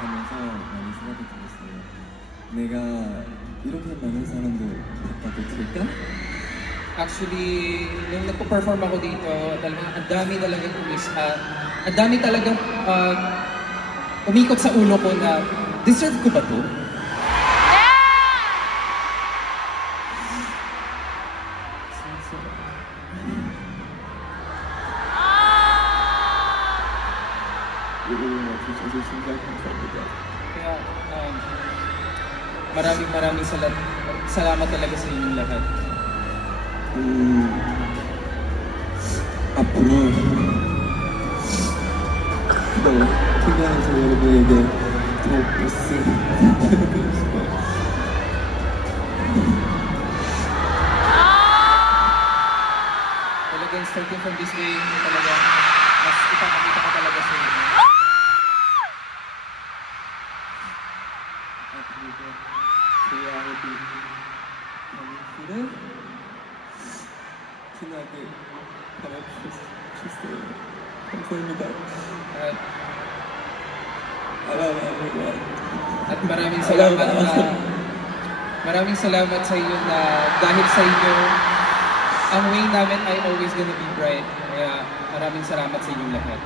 하면서 많이 생각이 들었어요. 내가 이렇게 많은 사람들 바꿔도 될까? Actually, nung nagpo-perform ako dito, talagang ang dami talagang umikot sa ulo ko na, deserve ko ba to? Kaya, maraming salamat talaga sa inyong lahat. 앞으로 너 TV에서 여러분에게 더 보스 Talagang starting from this day, talaga mas ipapakita ko talaga sa inyo. 그리고 저희 아이들 그래? 진하게 바라주셨어요. 감사합니다. At maraming salamat sa inyo na dahil sa inyo, ang way namin ay always gonna be bright. Kaya maraming salamat sa inyong lahat.